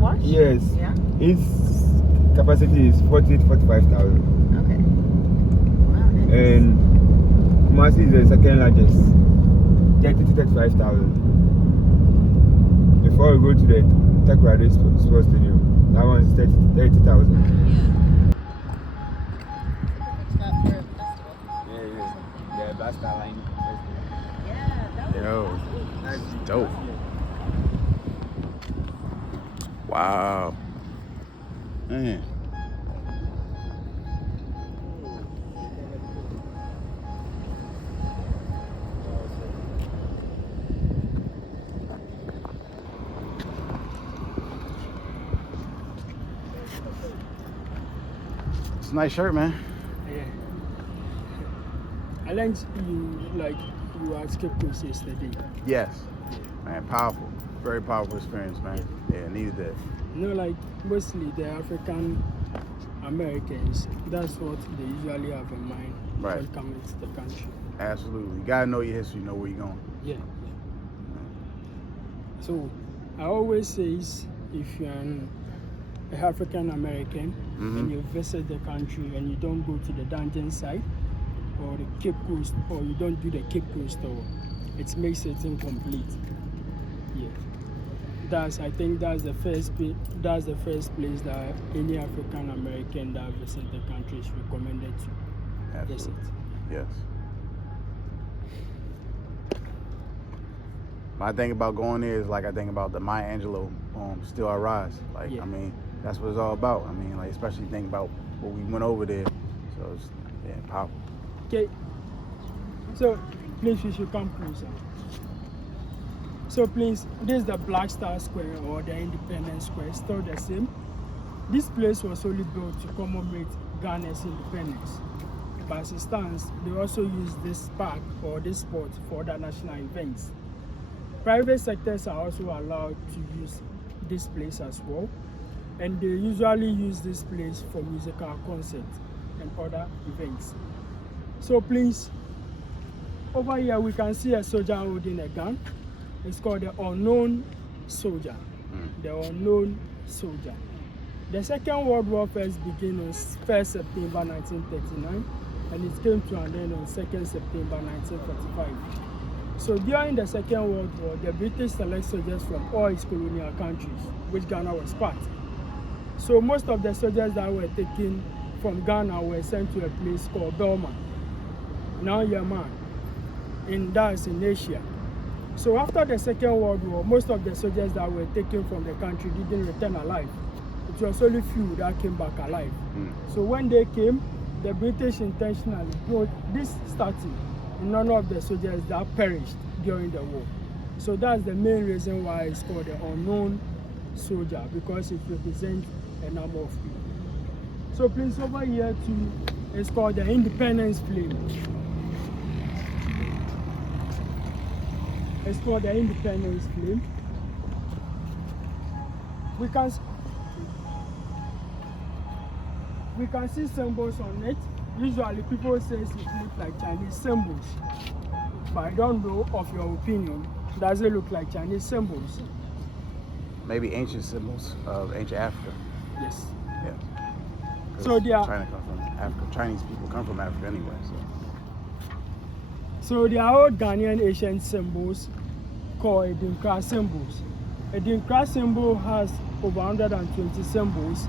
wash? Yes. Yeah. Its capacity is 45,000. Okay. Wow, nice. And Kumasi is the second largest, 30 to 35,000. Before we go to the Accra Sports Stadium, that one is 30,000. Yeah, the Blaster Line Festival. Yeah, that was Yo, dope. Wow. Man. It's a nice shirt, man. Yeah. I learned you were at Cape Coast yesterday. Yes. Man, powerful. Very powerful experience, man. Yeah, needed that. You know, like mostly the African Americans, that's what they usually have in mind when coming to the country. Absolutely. You gotta know your history, know where you're going. Yeah. So I always say if you're an African American and you visit the country and you don't go to the dungeon side or the Cape Coast, or you don't do the Cape Coast tour, it makes it incomplete. Yeah. I think that's the first place that any African American that visit the country is recommended to visit. Yes. My thing about going there is like I think about the Maya Angelou poem, Still I Rise. Like, I mean, that's what it's all about. I mean, like, especially think about what we went over there. So it's powerful. Okay. So please, you should come closer. So please, this is the Black Star Square or the Independence Square, still the same. This place was only built to commemorate Ghana's independence. But as it stands, they also use this park or this spot for other national events. Private sectors are also allowed to use this place as well. And they usually use this place for musical concerts and other events. So please, over here we can see a soldier holding a gun. It's called the Unknown Soldier. The Unknown Soldier. The Second World War first began on 1st September 1939 and it came to an end on 2nd September 1945. So during the Second World War, the British select soldiers from all its colonial countries, which Ghana was part. So most of the soldiers that were taken from Ghana were sent to a place called Belma, now Yemen, and that's in Asia. So after the Second World War, most of the soldiers that were taken from the country didn't return alive. It was only few that came back alive. So when they came, the British intentionally built this statue in honor of the soldiers that perished during the war. So that's the main reason why it's called the Unknown Soldier, because it represents a number of people. So please, over here too, it's called the Independence Flame. It's called the Independence Flame. We can see symbols on it. Usually people say it looks like Chinese symbols, but I don't know of your opinion. Does it look like Chinese symbols? Maybe ancient symbols of ancient Africa. Yes. Yeah. So they are. China come from Africa. Chinese people come from Africa anyway. So they are old Ghanaian ancient symbols called Edinkra symbols. Edinkra symbol has over 120 symbols.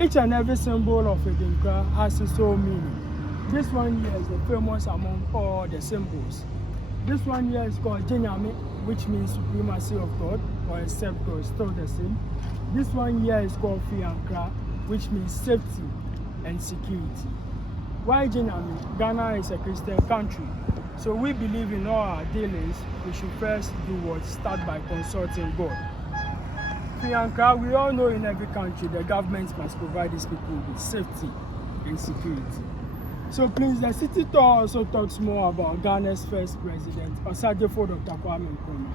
Each and every symbol of Edinkra has its own meaning. This one here is the famous among all the symbols. This one here is called Jinyame, which means supremacy of God, or except God, still the same. This one here is called Fiankra, which means safety and security. Why Jinyame? Ghana is a Christian country. So we believe in all our dealings, we should first do what? Start by consulting God. Fiankra, we all know in every country the government must provide these people with safety and security. So please, the city tour also talks more about Ghana's first president, Osagyefo Dr. Kwame Nkrumah.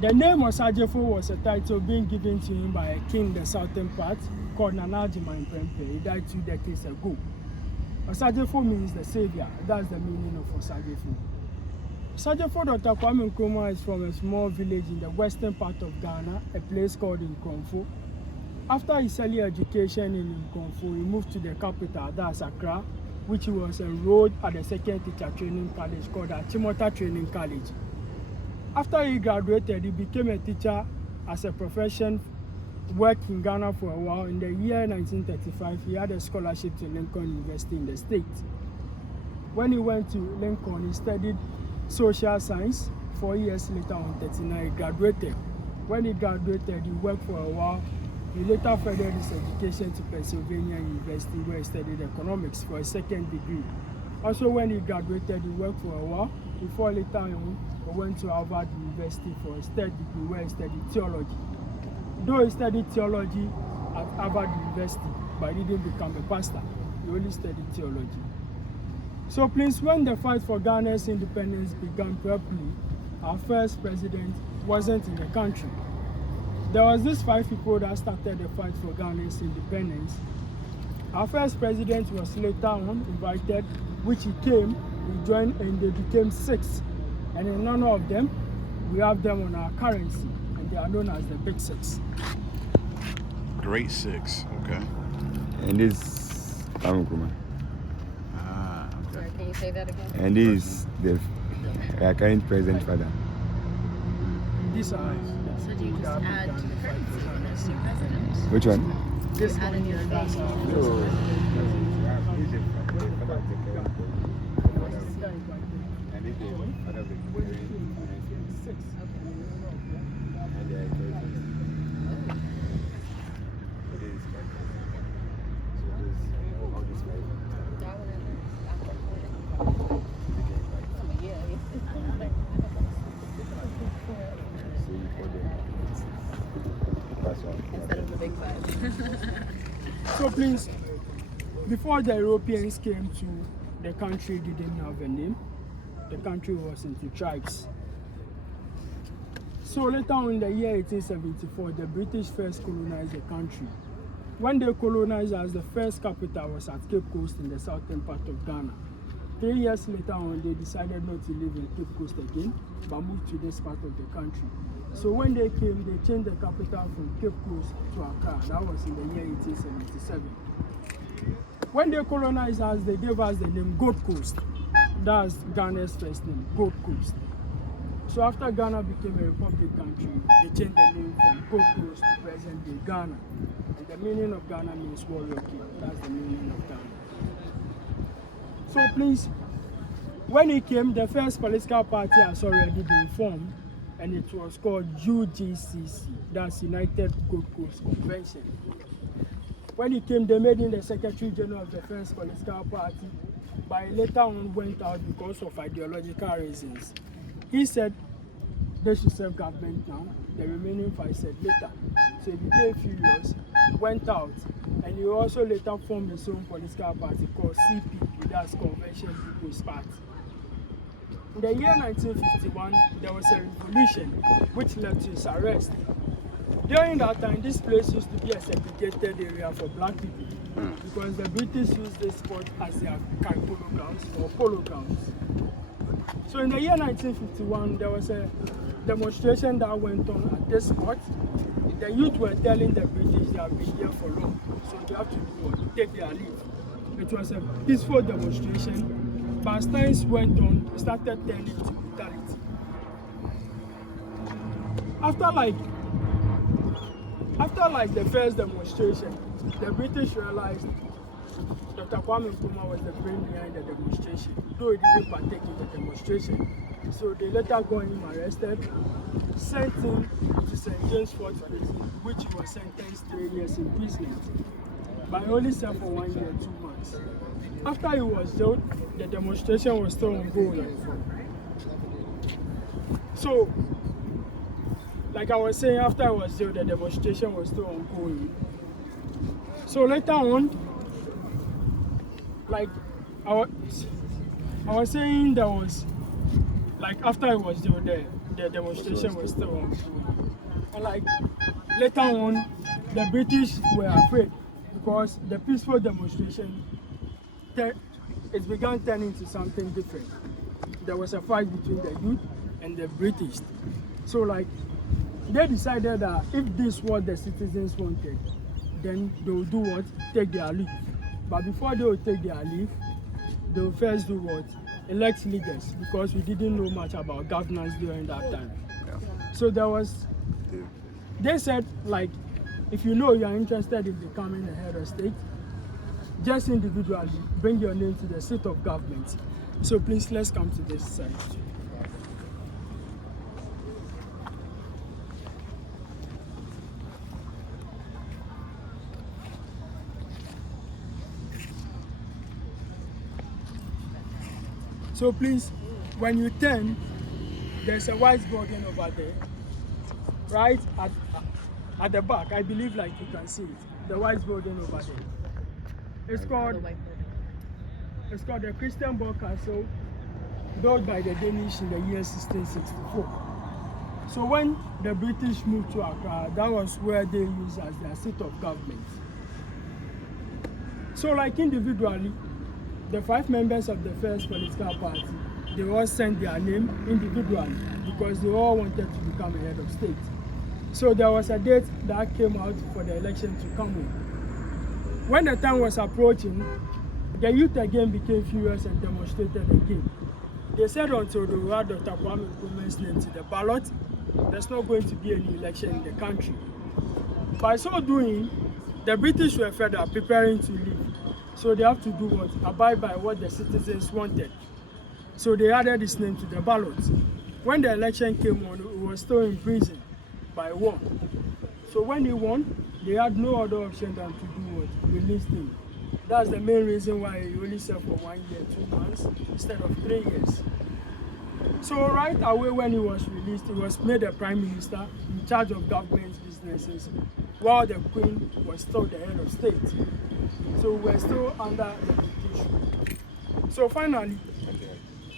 The name Osagyefo was a title being given to him by a king in the southern part called Nana Adjumani Prempeh. He died 2 decades ago. Osagyefo means the savior. That's the meaning of Osagyefo. Sergeant for Dr. Kwame Nkrumah is from a small village in the western part of Ghana, a place called Nkrumah. After his early education in Nkrumah, he moved to the capital, that's Accra, which he was enrolled at the second teacher training college called Achimota Training College. After he graduated, he became a teacher as a profession, worked in Ghana for a while. In the year 1935, he had a scholarship to Lincoln University in the States. When he went to Lincoln, he studied social science. 4 years later, on 39, he graduated. When he graduated, he worked for a while. He later furthered his education to Pennsylvania University, where he studied economics for a second degree. Also, when he graduated, he worked for a while. Before later on, he went to Harvard University for his third degree, where he studied theology. Though he studied theology at Harvard University, but he didn't become a pastor. He only studied theology. So please, when the fight for Ghana's independence began properly, our first president wasn't in the country. There was these 5 people that started the fight for Ghana's independence. Our first president was later on invited, which he came, he joined, and they became 6. And in honor of them, we have them on our currency, and they are known as the Big 6. Great 6. Okay. And this Kwame Nkrumah. Sorry, can you say that again? And this is the current president father. These are So do you just add to the currency as new president? Which one? this add a one new here, that's thing. our No. first president. He's the father of the current president. And he's the father of the current Six. and the president. So this is five. So this all these 5 That one is after became 5. yeah. So you call them. That's all. Instead of the big 5. So please, before the Europeans came to the country, didn't have a name. The country was into tribes. So later on in the year 1874, the British first colonized the country. When they colonized us, the first capital was at Cape Coast in the southern part of Ghana. 3 years later on, they decided not to live in Cape Coast again, but moved to this part of the country. So when they came, they changed the capital from Cape Coast to Accra. That was in the year 1877. When they colonized us, they gave us the name Gold Coast. That's Ghana's first name, Gold Coast. So after Ghana became a republic country, they changed the name from Gold Coast to present-day Ghana. And the meaning of Ghana means warrior king. That's the meaning of Ghana. So please, when he came, the first political party has already been formed, and it was called UGCC, that's United Gold Coast Convention. When he came, they made him the Secretary General of the first political party, but he later on went out because of ideological reasons. He said they should serve government now, the remaining 5 said later. So he became furious, went out, and he also later formed his own political party called CP, that's Convention People's Party. In the year 1951, there was a revolution which led to his arrest. During that time, this place used to be a segregated area for black people because the British used this spot as their polo grounds or polo grounds. So in the year 1951, there was a demonstration that went on at this spot. The youth were telling the British they have been here for long, so they have to do what? Take their leave. It was a peaceful demonstration, but as times went on, it started turning to brutality. After the first demonstration, the British realized Dr. Kwame Nkrumah was the brain behind the demonstration, though he didn't partake in the demonstration. So they later got him arrested, sent him to St. James Fort Prison, which he was sentenced to 3 years imprisonment, but he only served for 1 year, 2 months. After he was jailed, the demonstration was still ongoing. So, like I was saying, after I was jailed, the demonstration was still ongoing. So later on, like I was saying, there was, like after I was jailed, the demonstration was still ongoing. And like later on, the British were afraid because the peaceful demonstration, it began turning to something different. there was a fight between the youth and the British. So like they decided that if this is what the citizens wanted, then they will do what? Take their leave. But before they will take their leave, they will first do what? Elect leaders, because we didn't know much about governance during that time. Yeah. So there was, they said like, if you know you are interested in becoming a head of state, just individually bring your name to the seat of government. So please, let's come to this side. So please, when you turn, there's a white building over there, right at the back. I believe like you can see it, the white building over there. It's called the Christian Borg Castle, built by the Danish in the year 1664. So when the British moved to Accra, that was where they used as their seat of government. So like individually, the 5 members of the first political party, they all sent their name individually because they all wanted to become a head of state. So there was a date that came out for the election to come in. When the time was approaching, the youth again became furious and demonstrated again. They said until they add Dr. Kwame Nkrumah's name to the ballot, there's not going to be any election in the country. By so doing, the British were fed up, preparing to leave. So they have to do what? Abide by what the citizens wanted. So they added his name to the ballot. When the election came on, he was still in prison by war. So when he won, they had no other option than to do what? Release him. That's the main reason why he only served for 1 year, 2 months instead of 3 years. So right away when he was released, he was made a prime minister in charge of government businesses, while the Queen was still the head of state. So we're still under the British rule. So finally,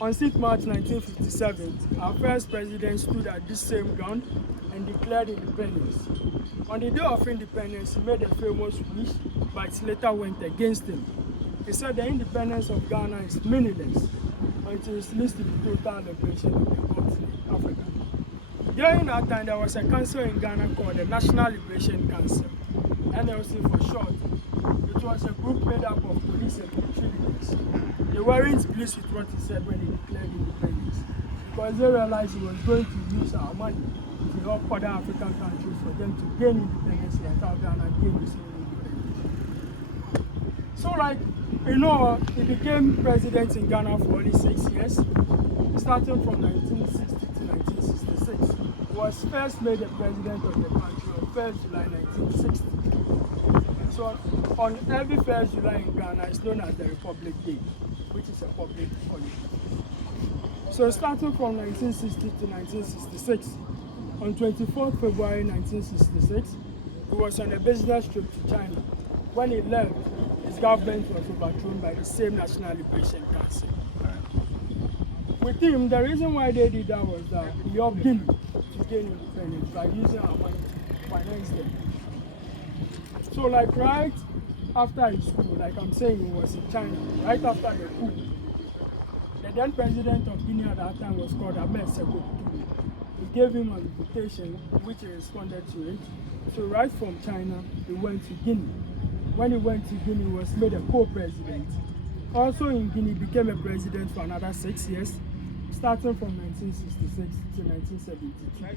on 6th March 1957, our first president stood at this same ground and declared independence. On the day of independence, he made a famous speech, but it later went against him. He said the independence of Ghana is meaningless until it leads to the total liberation of the continent, Africa. During that time, there was a council in Ghana called the National Liberation Council, NLC for short. It was a group made up of police and military leaders. They weren't pleased with what he said when he declared independence, because they realized he was going to use our money to help other African countries for them to gain independence like how Ghana gained the same independence. So like, you know, he became president in Ghana for only 6 years, starting from 1960 to 1966. He was first made the president of the country on 1st July 1960. So on every 1st July in Ghana, it's known as the Republic Day, which is a public holiday. So starting from 1960 to 1966, on 24th February 1966, he was on a business trip to China. When he left, his government was overthrown by the same National Liberation Council. With him, the reason why they did that was that he helped Guinea to gain independence by using our money to finance them. So like right after his coup, like I'm saying, he was in China, right after the coup, the then president of Guinea at that time was called Ahmed Sekou. He gave him an invitation, which he responded to it. So right from China, he went to Guinea. When he went to Guinea, he was made a co-president. Also in Guinea, he became a president for another 6 years, starting from 1966 to 1972.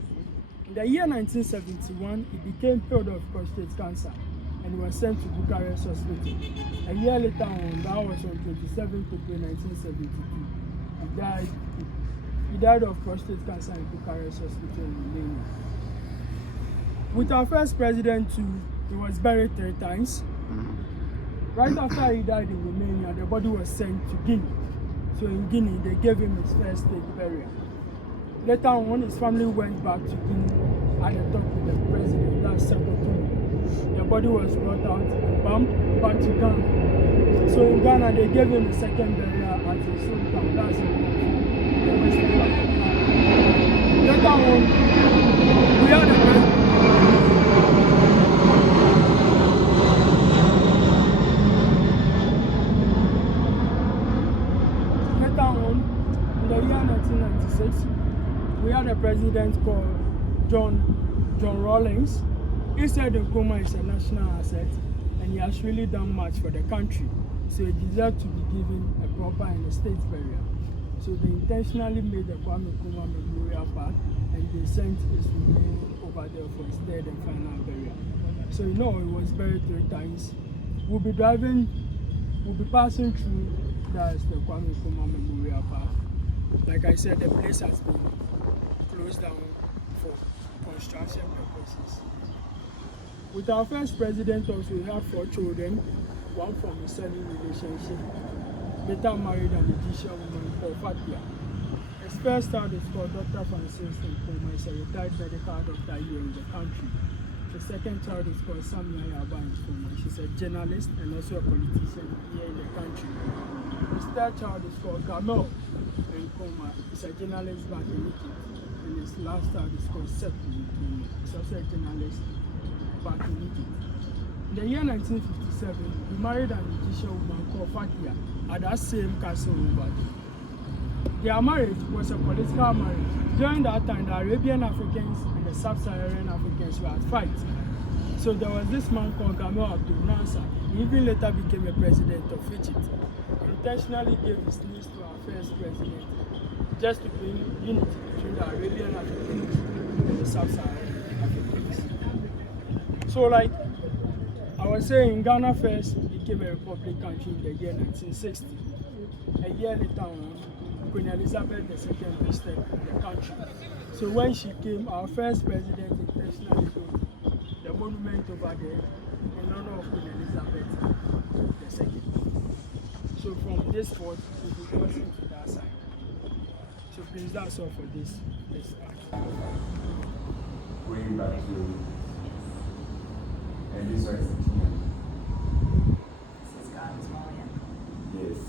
In the year 1971, he became head of prostate cancer and was sent to Bucharest Hospital. A year later on, that was on 27th April 1972, he died of prostate cancer in Bucharest Hospital in Romania. With our first president too, he was buried 3 times. Right after he died in Romania, the body was sent to Guinea. So in Guinea, they gave him his first state burial. Later on, his family went back to Guinea and they talked with the president, that's Sekou. The body was brought out and bumped back to Ghana. So in Ghana, they gave him the second burial at his hometown, that's in the western part of Ghana. Later on, we had a president. Later on, in the year president called John Rawlings. He said Nkrumah is a national asset and he has really done much for the country. So he deserves to be given a proper and a state burial. So they intentionally made the Kwame Nkrumah Memorial Park and they sent his remains over there for his third and final burial. So he was buried 3 times. We'll be passing through that's the Kwame Nkrumah Memorial Park. Like I said, the place has been closed down for construction purposes. With our first president also, we had 4 children, one from a sunny relationship, later married an Egyptian woman called Fatia. His first child is called Dr. Francis Nkrumah. He's a retired medical doctor here in the country. The second child is called Samia Yaba Nkrumah. She's a journalist and also a politician here in the country. His third child is called Gamel Nkrumah. He's a journalist back in Egypt. And his last child is called Sekou Nkrumah. He's also a journalist back in Egypt. In the year 1957, he married an Egyptian woman called Fatia at that same castle over there. Their marriage was a political marriage. During that time, the Arabian Africans and the Sub-Saharan Africans were at fight. So there was this man called Gamal Abdel Nasser. He even later became a president of Egypt. He intentionally gave his niece to our first president just to bring unity between the Arabian Africans and the Sub-Saharan Africans. So like I was saying, Ghana first became a republic country in the year 1960. A year later on, Queen Elizabeth II visited the country. So when she came, our first president intentionally built the monument over there in honor of Queen Elizabeth II. So from this spot, we will crossing to that side. So please, that's all for this part. Going back to, and this one is This is God's volume. yes.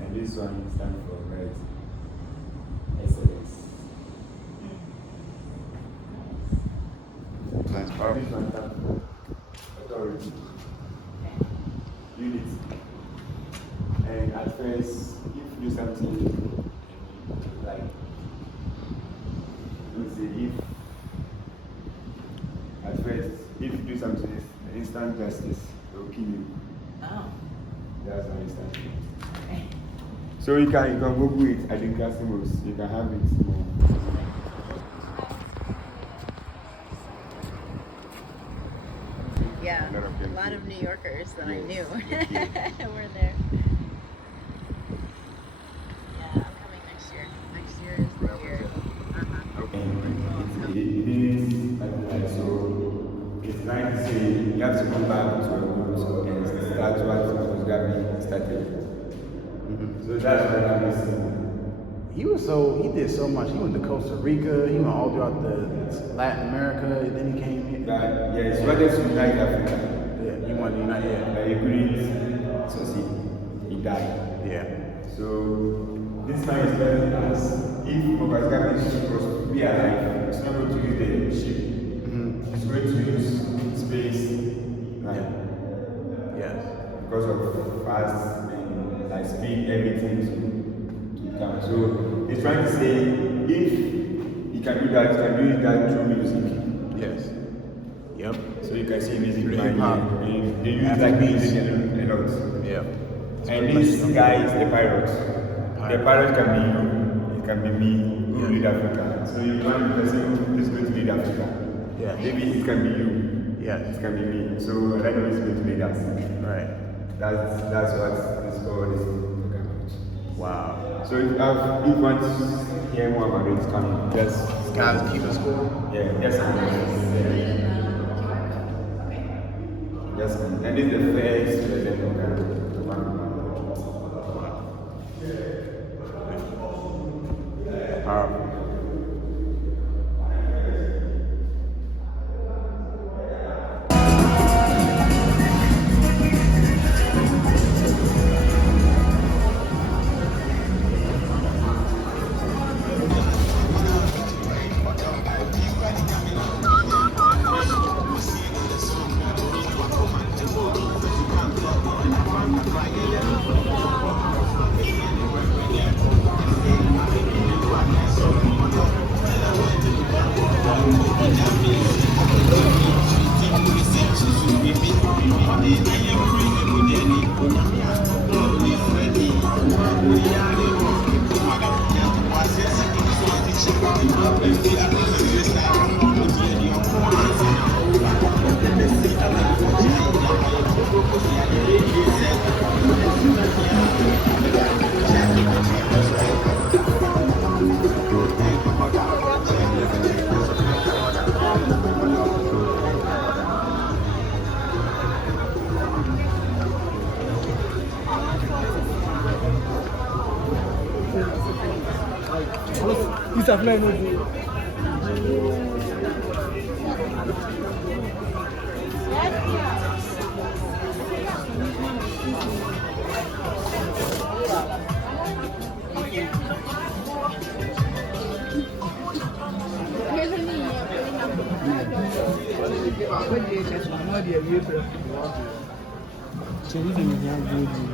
And this one stands for right excellence. And this one stands for authority, unity. And at first, if you do something like, let's say, if you do something, instant justice, they'll kill you. Oh. That's how instant. Okay. So you can Google it at the customers. You can have it more. Yeah, a lot of New Yorkers that I knew were there. Yeah, I'm coming next year. Next year is the year. It is like so. It's nice to say you have to come back to a root and start what was Gabi started. So that's what I'm missing. He did so much. He went to Costa Rica, he went all throughout the Latin America, and then he came here. Yeah, he wanted to unite Africa. Yeah, he wanted to unite, yeah. But he couldn't succeed. He died. Yeah. So this man is telling us if Gabi is supposed to be alive, it's not going to use the ship. It's going to use space. Yes. Because of fast and like speed, everything to come. So he's trying to say if he can do that, he can do that through music. Yes. Yep. So you can see music Through man hip-hop. here. They use like music a lot. Yep. And this guy is the pirate. The pirate can be you, it can be me, who lead Africa. So you want the person who is going to lead Africa. Yeah. Maybe it can be you. Yeah. It can be me. So I know it's going to lead us. Right. That's what this called is talking about. Wow. So if you want to hear more about it, come just Guys, keep a score. yeah, just come. Just come. And this is the first president of Ghana. Powerful. supply no good. So this is good.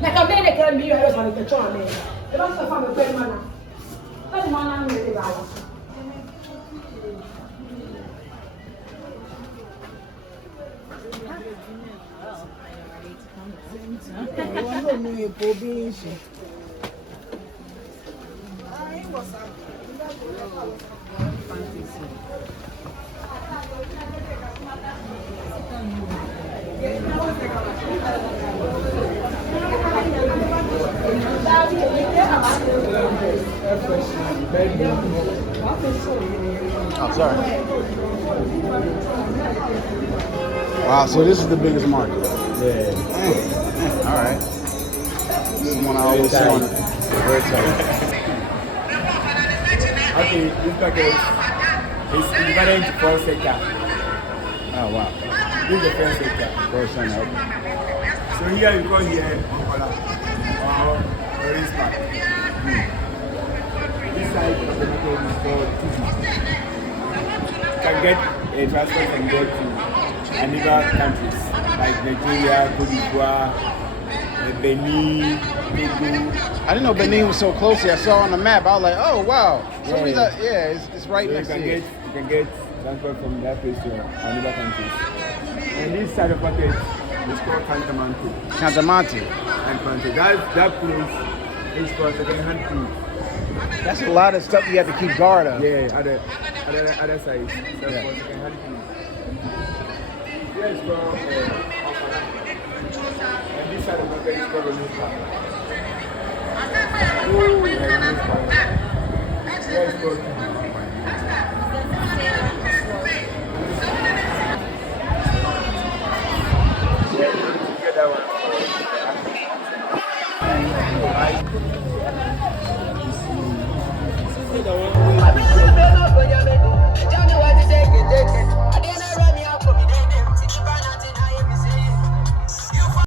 Like a man that can be your husband, the charm. The rest of the family, man. That's one I'm really about. Oh, sorry. Wow, so this is the biggest market. Yeah. All right. This is one I always see on. Very tight. Okay, this package is divided into 4 sectors. Oh, wow. This is the first sector. First center, okay. So here you call here Nicola or Orange Park. This side of the market is called Tutu. You can get a transport from there to neighbor countries like Nigeria, Cote d'Ivoire, Benin, Togo. I didn't know Benin was so close here. I saw on the map. I was like, oh, wow. So Yeah. it's right So next to it. you can get transport from that place to neighbor countries. And this side of the market is called Cantamanto. Cantamonte. That place is for second-hand food. That's a lot of stuff you have to keep guard of. Yeah, other side. So for second-hand food. Here is for and this side of the market is called the new park. Here is for